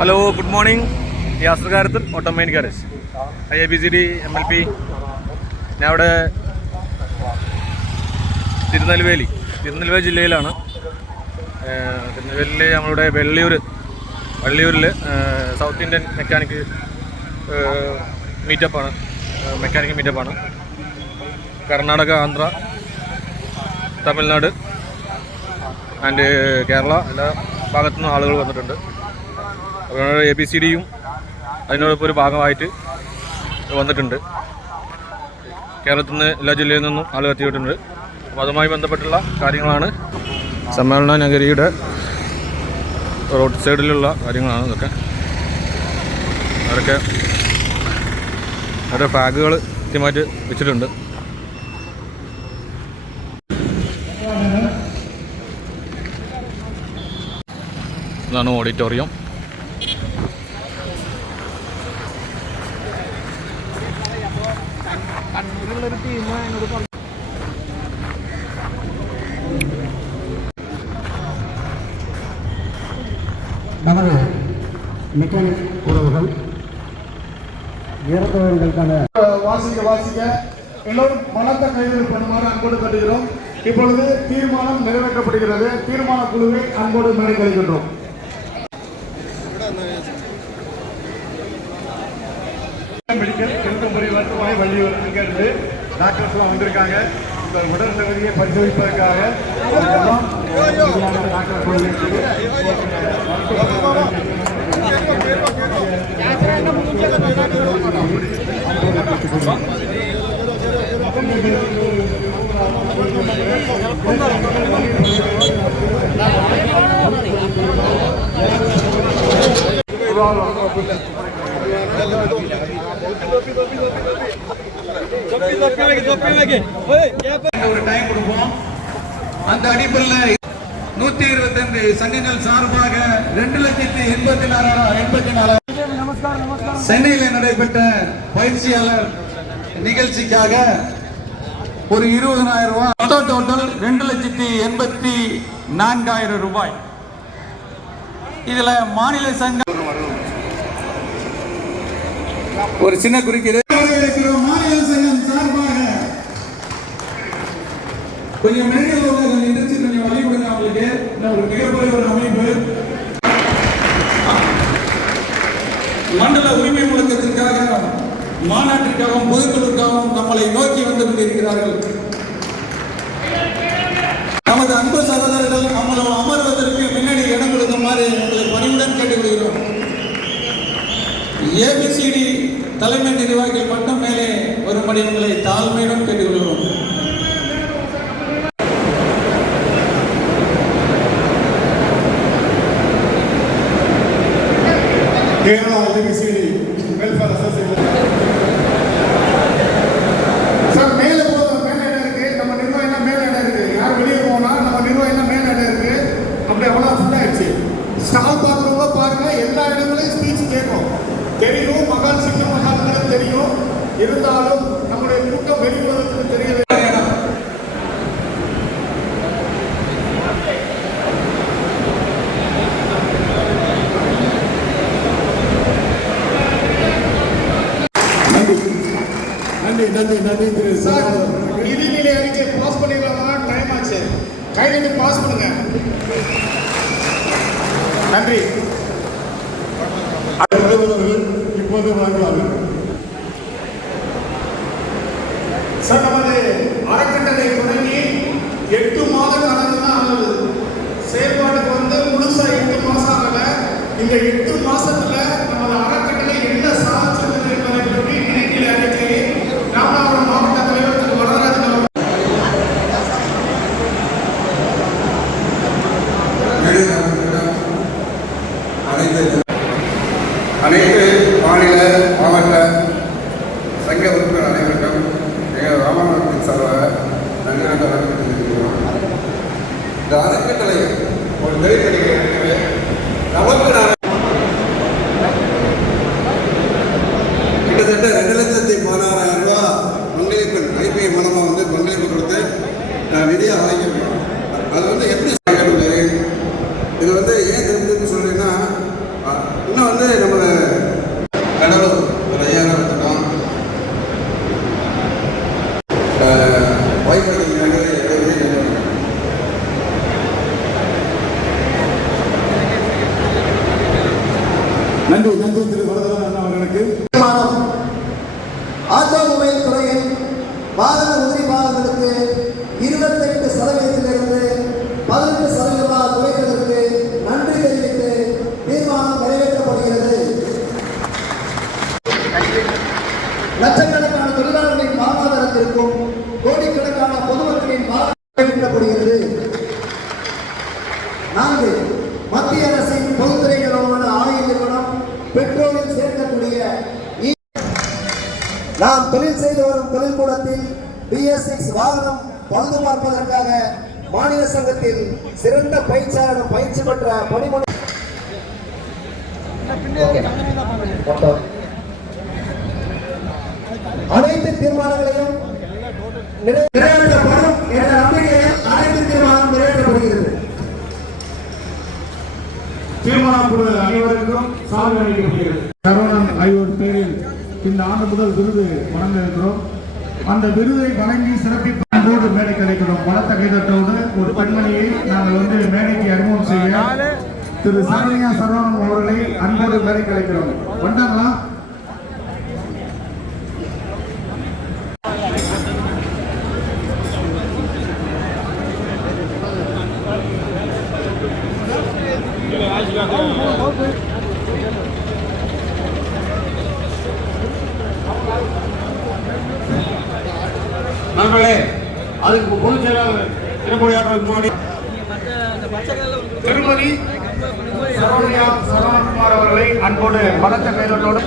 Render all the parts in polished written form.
Hello, good morning. Yasar കാരത്തിൽ ഓട്ടോമൈൻ garage, IABCD MLP. ഞാൻ ഇവിടെ തിരുനെൽവേലി ജില്ലയിലാണ്. തിരുനെൽവേലിയിൽ നമ്മളുടെ വള്ളിയൂരിൽ സൗത്ത് ഇന്ത്യൻ മെക്കാനിക് മീറ്റപ്പാണ്. കർണാടക, ആന്ധ്ര, തമിഴ്നാട് ആൻഡ് കേരള എല്ലാ ഭാഗത്തു നിന്നും ആളുകൾ വന്നിട്ടുണ്ട്. അപ്പോൾ ABCDയും അതിനോടൊപ്പം ഒരു ഭാഗമായിട്ട് വന്നിട്ടുണ്ട്. കേരളത്തിൽ നിന്ന് എല്ലാ ജില്ലയിൽ നിന്നും ആളുകൾ എത്തിയിട്ടുണ്ട്. അപ്പോൾ അതുമായി ബന്ധപ്പെട്ടുള്ള കാര്യങ്ങളാണ്, സമ്മേളന നഗരിയുടെ റോഡ് സൈഡിലുള്ള കാര്യങ്ങളാണ് ഇതൊക്കെ. അവരുടെ ഫ്ലാഗുകൾ കൃത്യമായിട്ട് വെച്ചിട്ടുണ്ട്. ഇതാണ് ഓഡിറ്റോറിയം. நமது மெக்கானிக் உறவுகள் இறந்தவர்களுக்கான வாசிக்க எல்லோரும் பலத்த கைது பண்ணுமாறு அன்போடு கட்டுகிறோம். இப்பொழுது தீர்மானம் நிறைவேற்றப்படுகிறது. தீர்மான குழுவை அன்போடு மேற்கொள்கின்றோம். வள்ளியூர்லேருந்து டாக்டர்ஸ்லாம் வந்திருக்காங்க. இந்த உடல் தகுதியை பரிசோதிப்பதற்காக ஒரு டைம் கொடுப்போம். அந்த அடிப்படையில் 125 சன்னிகள் சார்பாக 2,84,000 சென்னையில் நடைபெற்ற பயிற்சியாளர் நிகழ்ச்சிக்காக ஒரு 20,000 ரூபாய், டோட்டல் 2,84,000 ரூபாய். இதுல மாநில சங்கம் ஒரு சின்ன குறுக்கீடு. மாநில சங்கம் சார்பாக கொஞ்சம் கொஞ்சம் எதிர்த்து கொஞ்சம் வழி கொடுங்க. அவங்களுக்கு ஒரு மிகப்பெரிய ஒரு அமைப்பு மண்டல உரிமை முழக்கத்திற்காக, மாநாட்டிற்காகவும் பொதுக்குழுக்காகவும் நம்மளை நோக்கி வந்து கொண்டிருக்கிறார்கள். நமது அன்பு சகோதரர்கள் நம்மளோட அமர்வதற்கு முன்னாடி இடம் கொடுக்குமாறு உங்களை பணிவுடன் கேட்டுக்கொள்கிறோம். ABCD தலைமை நிர்வாகிகள் மட்டும் மேலே வரும்படி உங்களை தாழ்மையுடன் கேட்டுக்கொள்கிறோம். Kerala ABCD welfare association sir, மேலே மேல இடம் இருக்கு. நம்ம நிர்வாகம் எல்லாம் மேல இடம் இருக்கு. யார் வெளியே போனா நம்ம நிர்வாகம் எல்லாம் மேல இடம் இருக்கு. அப்படி அவ்வளோ ஃபுல்லாகிடுச்சு. ஸ்டால் பார்க்குறவங்க பாருங்க, எல்லா இடங்களையும் ஸ்பீச் கேட்கும். தெரியும், மகால் சிங்கம் மகால்களும் தெரியும். இருந்தாலும் நம்முடைய கூட்டம் வெளிவதற்கு தெரியவே நன்றி சார். நிதிநிலை அறிக்கை பாஸ் பண்ணிடலாமா? டைம் ஆச்சு. கைது பாஸ் பண்ணுங்க. நன்றி. இப்போது வழங்குவார்கள் சார். நமது அறக்கட்டளை தொடங்கி 8 மாத காலம் தான் ஆகுது. செயல்பாட்டுக்கு வந்து முழுசா 8 மாசம் ஆகல. இந்த 8 மாசத்துல நமது அறக்கட்டளை என்ன சாதிச்சது என்பதை பற்றி நிதிநிலை அறிக்கை ராமநாதபுரம் மாவட்ட தலைவர் திரு வரதராஜன் அனைத்து மாநில மாவட்ட சங்க உறுப்பினர் அனைவருக்கும் எங்கள் ராமநாதபுரத்தின் சார்பாக நன்றியாக வரவேற்கிறோம். இந்த அறக்கட்டளை ஒரு நெருக்கடியை நமக்கு கிட்டத்தட்ட 2,16,000 ரூபாய் பங்களிப்பு IPI மூலமாக வந்து பங்களிப்பு கொடுத்து நிதியை வாங்கிக்கிறோம். அது வந்து எப்படி இது வந்து ஏன் தெரிஞ்சதுன்னு சொல்றீங்கன்னா, இன்னும் விவாதங்களுக்கு 28%-இருந்து 18% குறைப்பதற்கு நன்றி தெரிவித்து தீர்மானம் நிறைவேற்றப்படுகிறது. லட்சக்கணக்கான தொழிலாளர்களின் வாழ்வாதாரத்திற்கும் கோடிக்கணக்கான பொதுமக்களின் நிறைவேற்றப்படுகிறது. 4. மத்திய அரசின் பொதுத்துறை நிறுவனமான ஆயில் நிறுவனம் பெட்ரோலில் சேர்க்கக்கூடிய நாம் தொழில் செய்து வரும் தொழில்கூடத்தில் BS6 வாகனம் பழுது பார்ப்பதற்காக மாநில சங்கத்தில் சிறந்த பயிற்சியாளர் பயிற்சி பெற்ற பணிமனை அனைத்து தீர்மானங்களையும் நிறைவேற்றப்படும் என்ற நம்பிக்கையில் அனைத்து தீர்மானம் நிறைவேற்றப்படுகிறது. தீர்மானக்குழு அனைவருக்கும் சாதனை அளிக்கப்படுகிறது. சரவணன் ஐவர் பேரில் இந்த ஆண்டு முதல் விருது வழங்க இருக்கிறோம். அந்த விருதை வழங்கி சிறப்பிப்போடு மேடை கிடைக்கிறோம். பலத்த கைதட்டோடு ஒரு பெண்மணியை நாங்கள் மேடைக்கு அறிமுகம் செய்ய திரு சரண்யா சரவணன் அவர்களை அன்போடு மேடை கிடைக்கிறோம். வந்தாங்களா? நண்பர்களே, அதுக்கு பொதுச் செயலாளர் திருமொழியாளர் முன்னாடி திருமதி சரவணியா சரவணகுமார் அவர்களை அன்போடு பலத்த கைதட்டோடு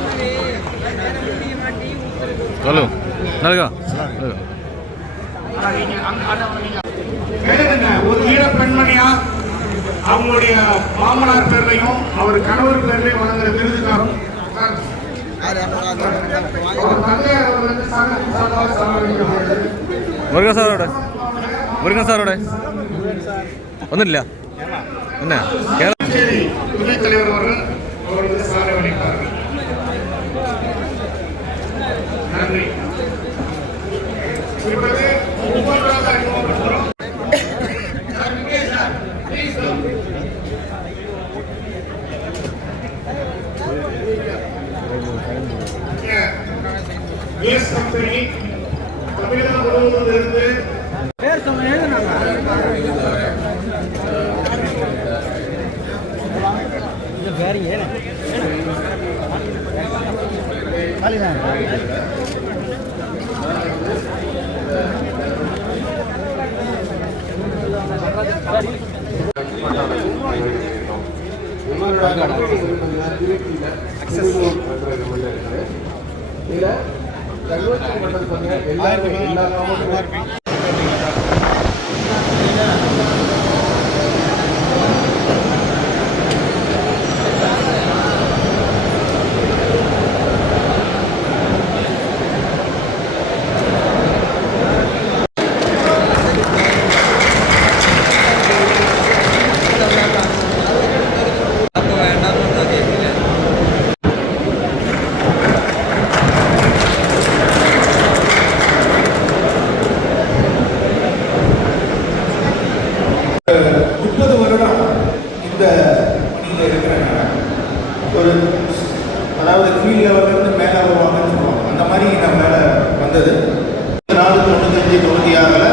ஒரு வீர பெண்மணியா அவங்களுடைய மாமனார் பேர்லையும் அவர் கணவர் பேர்லையும் வழங்குற விருதுக்காரும் முருகன் சாரோட ஒன்றும் என்ன துணைத் தலைவர் அவர்கள் அவர்களுக்கு சாதனை அளிப்பார்கள். நன்றி. இப்போது ஒவ்வொன்றாக அறிமுகப்படுத்துகிறோம். கம்பெனி தமிழகம் முழுவதும் இருந்து அதாவது கீழ் லெவலிருந்து மேலே வருவாங்கன்னு சொல்லுவாங்க. அந்த மாதிரி நான் மேலே வந்தது 95-96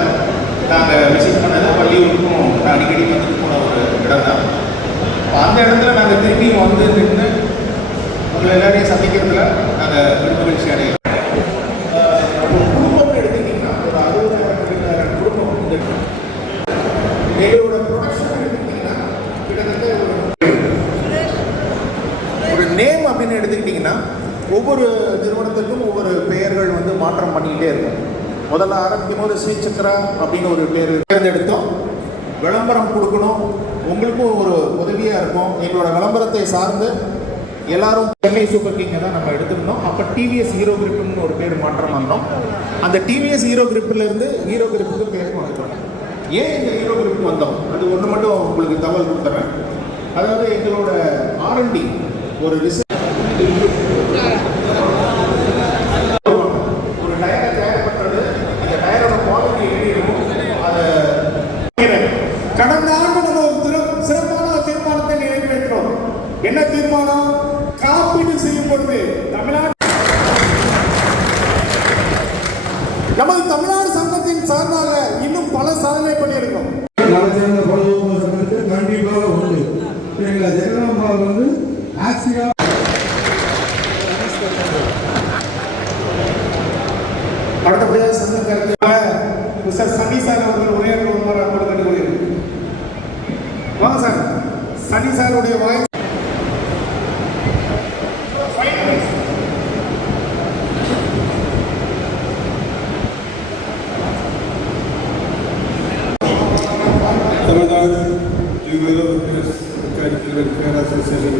நாங்கள் விசிட் பண்ணது பள்ளியூருக்கும் நான் அடிக்கடி வந்துட்டு போன ஒரு இடம் தான். அந்த இடத்துல நாங்கள் திரும்பியும் வந்து நின்று உங்களை எல்லாரையும் சந்திக்கிறதுல நாங்கள் பெருமகிழ்ச்சி அடைகிறோம். குடும்பம் எடுத்துக்கிட்டிங்கன்னா ஒரு 60,000 குடும்பம் எங்களோட ப்ரொடக்ஷன் எடுத்துக்கிட்டிங்கன்னா கிட்டத்தட்ட ஒரு நேம் அப்படின்னு எடுத்துக்கிட்டிங்கன்னா ஒவ்வொரு நிறுவனத்துக்கும் ஒவ்வொரு பெயர்கள் வந்து மாற்றம் பண்ணிக்கிட்டே இருக்கும். முதல்ல ஆரம்பிக்கும் போது ஸ்ரீ சக்கரா அப்படின்னு ஒரு பேர் தேர்ந்தெடுத்தோம். விளம்பரம் கொடுக்கணும், உங்களுக்கும் ஒரு உதவியாக இருக்கும். எங்களோட விளம்பரத்தை சார்ந்து எல்லாரும் சென்னை சூப்பர் கிங்கை தான் நம்ம எடுத்துருந்தோம். அப்போ டிவிஎஸ் ஹீரோ கிரிப்னு ஒரு பேர் மாற்றம் வந்தோம். அந்த டிவிஎஸ் ஹீரோ கிரிப்பிலேருந்து ஹீரோ கிரிப்புக்கு பேர் வந்துட்டோம். ஏன் இந்த ஹீரோ கிரிப்புக்கு வந்தோம் அது ஒன்று மட்டும் உங்களுக்கு தகவல் கொடுத்துறேன். அதாவது எங்களோட R&D ஒரு ரிசர்ச் ஒரு டயரை தயார் பண்ணுறது, இந்த டயரோட குவாலிட்டி எப்படி இருக்கும் அதை கடந்த ஆண்டு நம்ம ஒரு சிறப்பான தீர்மானத்தை நிறைவேற்றோம். என்ன தீர்மானம்? காப்பீடு செய்யும் பொழுது நமது தமிழ்நாடு சங்கத்தின் சார்பாக இன்னும் பல சாதனை பண்ணியிருக்கோம். நாளைக்கு பொழுதுபோக்கு சங்கத்துக்கு கண்டிப்பாக உண்டு. சரிங்களா? ஜெகதாம்பா வந்து ஆக்சிடென்ட் அடுத்தபடியாக சங்க கருத்துக்காக மிஸ்டர் சனி சார் அவர்கள் உரையாற்ற வருமாறு அன்போடு கேட்டுக்கொள்கிறேன். வாங்க சார். சனி சாருடைய வாய்ஸ் തമിഴ്നാട് യുവജന കാര്യത്തിൽ വെൽഫെയർ അസോസിയേഷൻ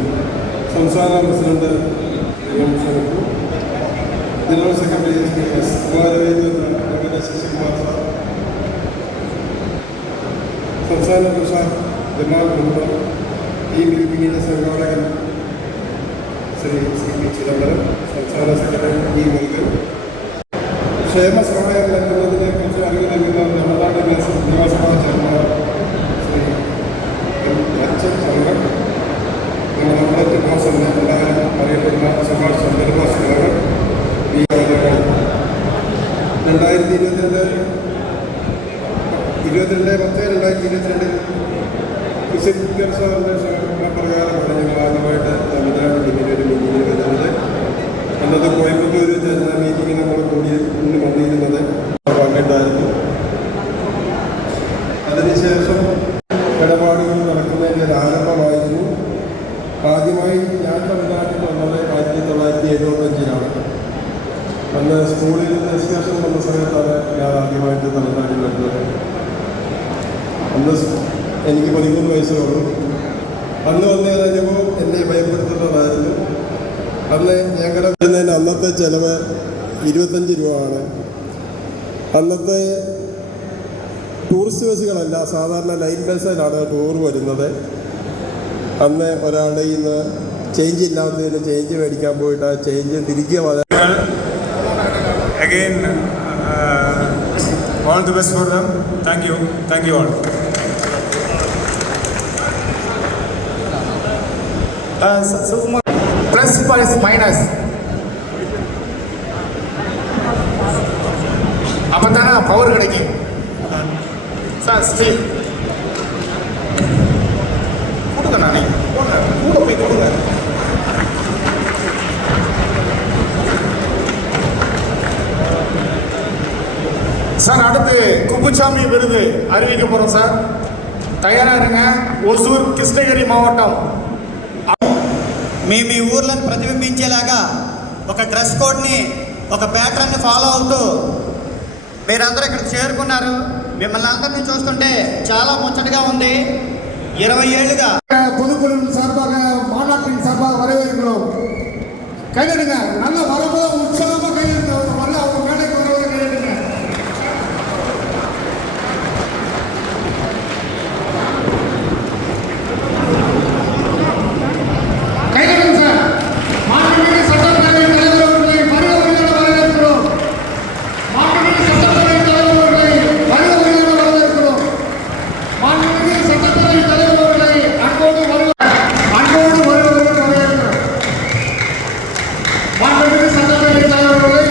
സംസ്ഥാന president general secretary Sasikumar sir, സംസ്ഥാന പ്രസാദ് ജമാൽ മെമ്പർ, ഈ മീറ്റിംഗിന്റെ സംഘാടകൻ ശ്രീ പി ചിദംബരം, സംസ്ഥാന സെക്രട്ടറി ഇ മുരുകൻ, ക്ഷേമ സഹായം നൽകുന്നതിനെ കുറിച്ച് അറിവ് നൽകുന്ന തമിഴ്നാട് നിയമസഭാ ചെയർമാൻ ശ്രീ അച്ഛൻ ചന്ദ്രൻ, നമ്മുടെ അമ്പലത്തിൽ മാസം പ്രധാനം അറിയപ്പെടുന്ന സുഭാഷ് ചന്ദ്രബോസ് നഗർ, ഈ 2022 വിശദീകരണ പ്രകാരമാണ് ഞങ്ങൾ ആദ്യമായിട്ട് തമിഴ്നാട് ഇങ്ങനെ ഒരു മീറ്റിംഗിൽ വരുന്നത്. അന്നത് കോയമ്പത്തൂർ ചേർന്ന മീറ്റിംഗ് നമ്മൾ കൂടി വന്നിരുന്നത് പങ്കിട്ടായിരുന്നു. അതിനുശേഷം ഇടപാടുകൾ നടക്കുന്നതിൻ്റെ ഒരു ആരംഭമായിരുന്നു. ആദ്യമായി ഞാൻ തമിഴ്നാട്ടിൽ വന്നത് 1975-ലാണ്. അന്ന് സ്കൂളിൽ നിന്ന് എക്സ്കർഷൻ വന്ന സമയത്താണ് ഞാൻ ആദ്യമായിട്ട് തമിഴ്നാട്ടിൽ വരുന്നത്. അന്ന് എനിക്ക് 13 വയസ്സേ ഉള്ളൂ. അന്ന് വന്ന അനുഭവം എന്നെ ഭയപ്പെടുത്തുന്നതായിരുന്നു. അന്ന് ഞങ്ങളുടെ വരുന്നതിന് അന്നത്തെ ചിലവ് 25 രൂപയാണ്. അന്നത്തെ ടൂറിസ്റ്റ് ബസ്സുകളല്ല, സാധാരണ ലൈൻ ബസ്സിലാണ് ടൂർ വരുന്നത്. അന്ന് ഒരാളുടെ ഇന്ന് ചേഞ്ച് ഇല്ലാത്തതിന് ചേഞ്ച് മേടിക്കാൻ പോയിട്ട് ആ ചേഞ്ച് തിരികെ again all the best for them. Thank you all. plus plus minus அப்பதானே பவர் கிடைக்கும் சார். ஸ்டீல் கொடுங்க, நானே கூட போய் கொடுங்க. சார் அடுத்து குப்புசாமி விருது அறிவிக்க போறோம் சார். தயாரா இருங்க. ஒசூர் கிருஷ்ணகிரி மாவட்டம். మీ ఊర్లను ప్రతిబింబించేలాగా ఒక డ్రెస్ కోడ్ని, ఒక ప్యాటర్న్ని ఫాలో అవుతూ మీరందరూ ఇక్కడికి చేరుకున్నారు. మిమ్మల్ని అందరినీ చూస్తుంటే చాలా ముచ్చటగా ఉంది. 20 ఏళ్ళుగా பொதுக்குழுவின் சார்பாக மாநாட்டின் சார்பாக வரவேற்கிறோம். கையெடுங்க. நல்ல வரும்போது உற்சாகமா கையெடுங்க. வரல அவங்க மேடைக்கு வருவது கையெடுங்க. கையெடுங்க சார். மாண்புமிகு சட்டப்பேரவை தலைவர் அவர்களை வருக வரவேற்கிறோம். மாண்புமிகு சட்டப்பேரவை தலைவர் அவர்களை வருக வரவேற்கிறோம். மாண்புமிகு சட்டப்பேரவை தலைவர் அவர்களை அன்போடு வருவதற்கு வரவேற்கிறோம். மாண்புமிகு சட்டப்பேரவை தலைவர் அவர்களை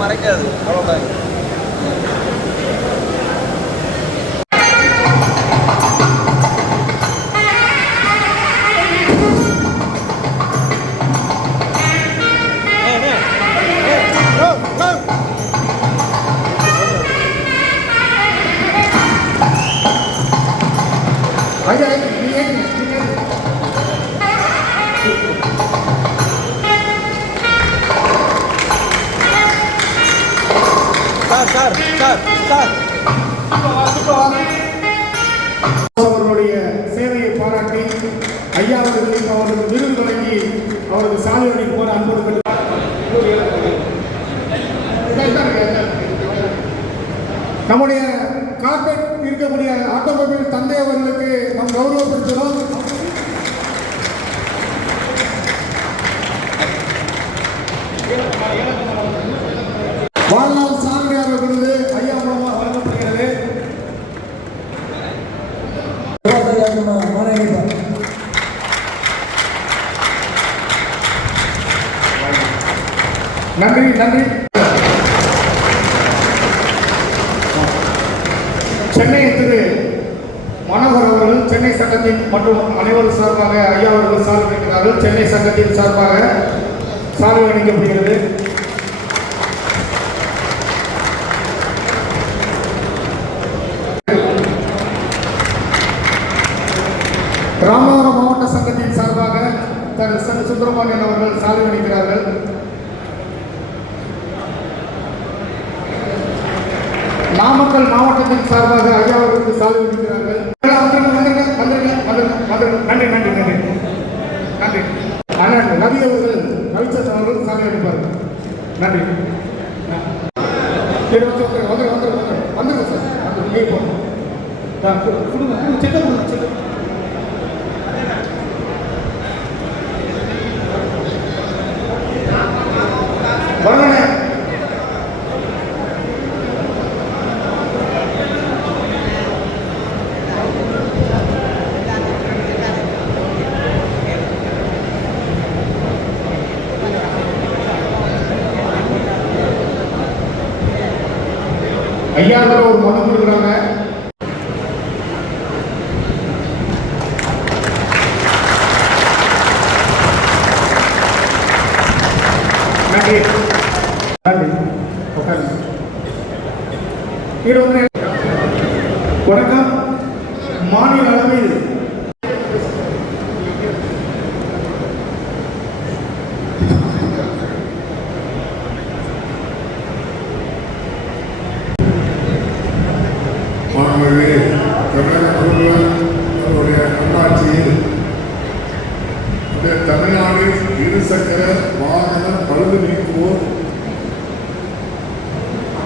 மறைக்காது அவ்வளோதான். அவர்களுடைய சேவையை பாராட்டி ஐயா அவர்களுக்கு அவர்கள் விருது வழங்கி அவர்கள் சாலைவழி போன அன்பர்கள் நம்முடைய கார்பரேட் இருக்கக்கூடிய ஆட்டோமொபைல் தந்தை அவர்களுக்கு நாம் கௌரவப்படுத்துகிறோம். வாழ்நாள் சாதனையாளர் விருது ஐயா மூலமாக வழங்கப்படுகிறது. நன்றி நன்றி. சென்னை திரு மனோகர் அவர்கள் சென்னை சங்கத்தின் மற்றும் அனைவரும் சார்பாக ஐயா அவர்கள் சால்வை அளிக்கிறார்கள். சென்னை சங்கத்தின் சார்பாக சால்வை அளிக்கப்படுகிறது. ராமநாதபுரம் மாவட்ட சங்கத்தின் சார்பாக திரு சுப்பிரமணியன் அவர்கள் சால்வை அளிக்கிறார்கள். நாமக்கல் மாவட்டத்தின் சார்பாக ஐயா அவர்களுக்கு சால்வை அளிக்கிறார்கள். நன்றி நன்றி நன்றி நன்றி. ரவி அவர்கள் ரவிச்சந்திரன் அவர்கள் சால்வை அளிப்பார்கள். நன்றி. வந்துருங்க சார், கொடுங்க. ஐயா ஒரு மனு கொடுக்குறாங்க. நன்றி நன்றி. வணக்கம். மாநில அளவில் நல்லாட்சியில் தமிழ்நாடு இருசக்கர வாகன பழுது நீக்குவோர்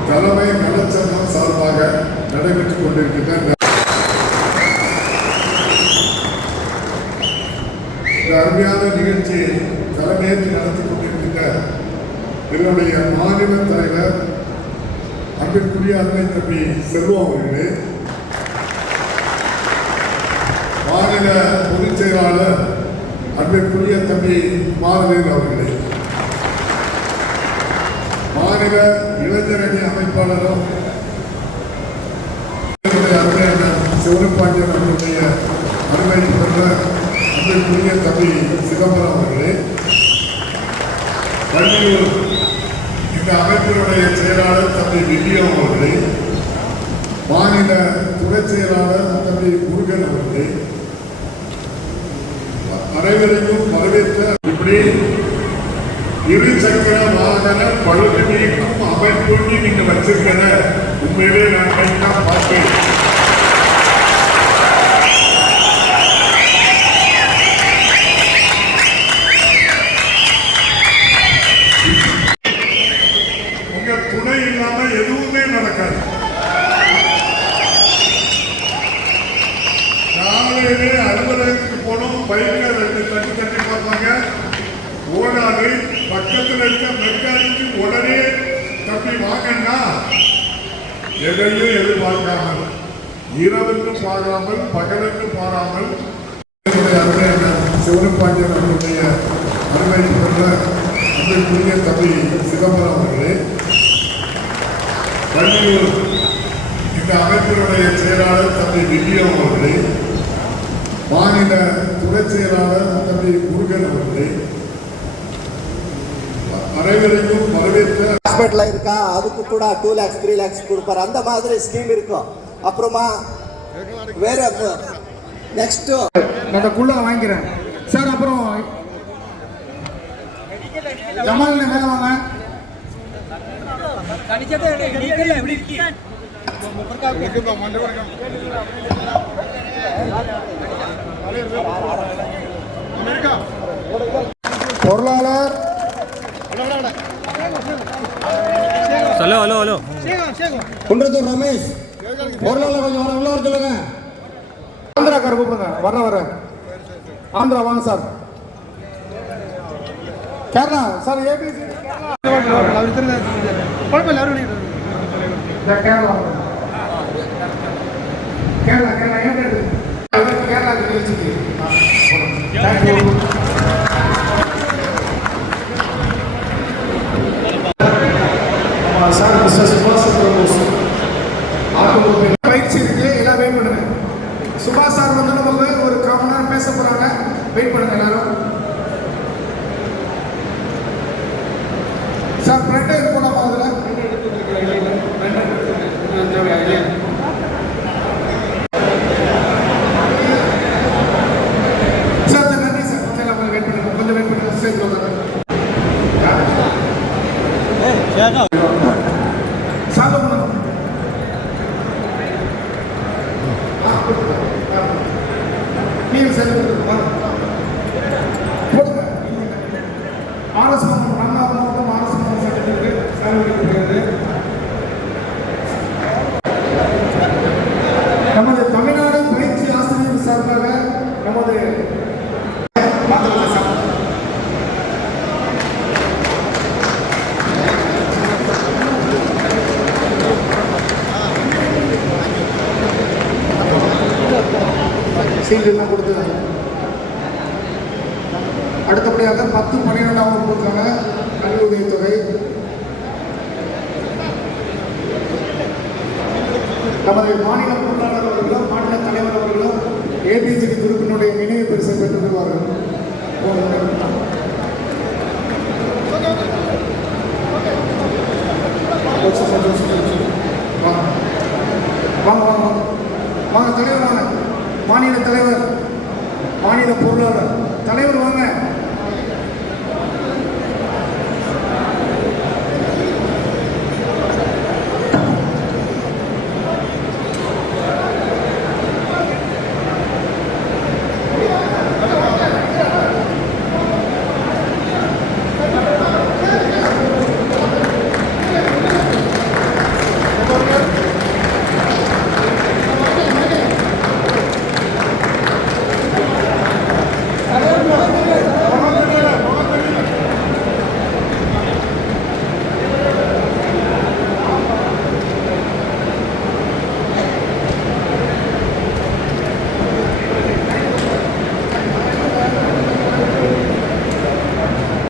தலைமை நலச்சங்கம் சார்பாக நடைபெற்றுக் கொண்டிருக்கின்ற இந்த அருமையான நிகழ்ச்சியை தலைமையேற்று நடத்தி கொண்டிருக்கின்ற என்னுடைய மாநில தலைவர் அன்பிற்குரிய அருமை தம்பி செல்வம் அவர்களே, மாநில பொதுச் செயலாளர் அன்பிற்குரிய தம்பி மாதவேல் அவர்களே, மாநில இளைஞரணி அமைப்பாளரும் சிவனப்பாண்டியன் அவர்களுடைய அருமை பெற்ற அன்பிற்குரிய தம்பி சிதம்பரம் அவர்களே, வள்ளியூர் இந்த அமைப்பினுடைய செயலாளர் தம்பி வில்லியம் அவர்களே, மாநில துணை செயலாளர் தம்பி முருகன் அவர்களே, அனைவரையும் வரவேற்ற இப்படி இருசக்கர வாகன பழுது நீக்கும் அமைப்பு நீங்க வச்சிருக்கிற உண்மையிலே நான் கைதான் பார்த்தேன். உங்க துணை இல்லாம எதுவுமே நடக்காது. காலையிலே அலுவலகத்துக்கு போனோம், பைக்கில் பார்ப்பாங்க. ஓடாது. பக்கத்தில் இருக்க மெக்கானிக்கு உடனே தப்பி வாங்கன்னா எதையும் எதிர்பார்க்காமல், இரவுக்கும் பாராமல், பகலுக்கும் பாராமல் சிவனப்பாண்டியன் அவர்களுடைய அருமை அன்பிற்குரிய தம்பி சிதம்பரம் அவர்களே, வள்ளியூர் இந்த அமைப்பினுடைய செயலாளர் தம்பி வில்லியம் அவர்களே, மாநில துணை செயலாளர் தம்பி முருகன் அவர்களே, அனைவரையும் வரவேற்ற ஹாஸ்பிட்டல் இருக்கா, அதுக்கு கூட 2 lakhs 3 lakhs கொடுப்பாரு. அந்த மாதிரி ஸ்கீம் இருக்கும். அப்புறமா வேற நெக்ஸ்ட் நான் குள்ள வாங்கிக்கிறேன் சார். அப்புறம் ஜமால் மேல வாங்க. பொருளாளர் hello hello hello Kundrathur Ramesh பொருளாளர் கொஞ்சம் வர உள்ள வர சொல்லுங்க. ஆந்திராக்கார கூப்பிடுங்க. வர ஆந்திரா வாங்க sir. Kerala sir. ABC sir mister சுபாஷ் சந்திரபோஸ் பயிற்சி இருக்கு. எல்லாம் வெயிட் பண்ணுங்க. சுபாஷ் சார் வந்து நம்ம ஒரு காமனாக பேச போறாங்க. வெயிட் பண்ணுங்க எல்லாரும். சார் பிரெட் போலாமா? அதில் சார் நன்றி சார். சரி வெயிட் பண்ணுங்க. கொஞ்சம் வெயிட் பண்ணுங்க. சரி சாப்பிட பண்ணுங்க. நீங்கள் சரி போடுங்க. ஆர்எஸ் ராமநாதபுரம் மாவட்டம் ஆர்எஸ் சட்டத்திற்கு செலவழிக்கப்படுகிறது. நமது தமிழ்நாடு பயிற்சி ஆசிரியர் சார்பாக நமது சீல் எல்லாம் கொடுத்துருக்காங்க. அடுத்தபடியாக 10, 12ஆம் வகுப்புக்கான கல்வி உதவித்தொகை நமது மாநில பொருளாளர் அவர்களும் மாநில தலைவர் அவர்களும் ஏபிசிடி குரூப்பினுடைய நினைவு பரிசை பெற்றுக் கொள்வார்கள். வாங்க வாங்க வாங்க தலைவர் வாங்க. மாநில தலைவர், மாநில பொருளாளர் தலைவர் வாங்க.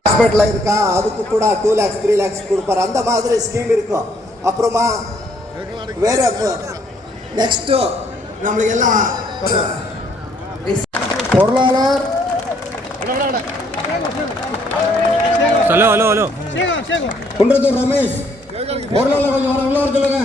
ஹாஸ்பிட்டல் இருக்கா, அதுக்கு கூட 2 lakhs 3 lakhs கொடுப்பாரு. அந்த மாதிரி ஸ்கீம் இருக்கும். அப்புறமா வேற நெக்ஸ்ட் நம்மளுக்கு எல்லாம் பொருளாளர் hello hello hello Kundrathur Ramesh பொருளாளர் கொஞ்சம் வர உள்ள வர சொல்லுங்க.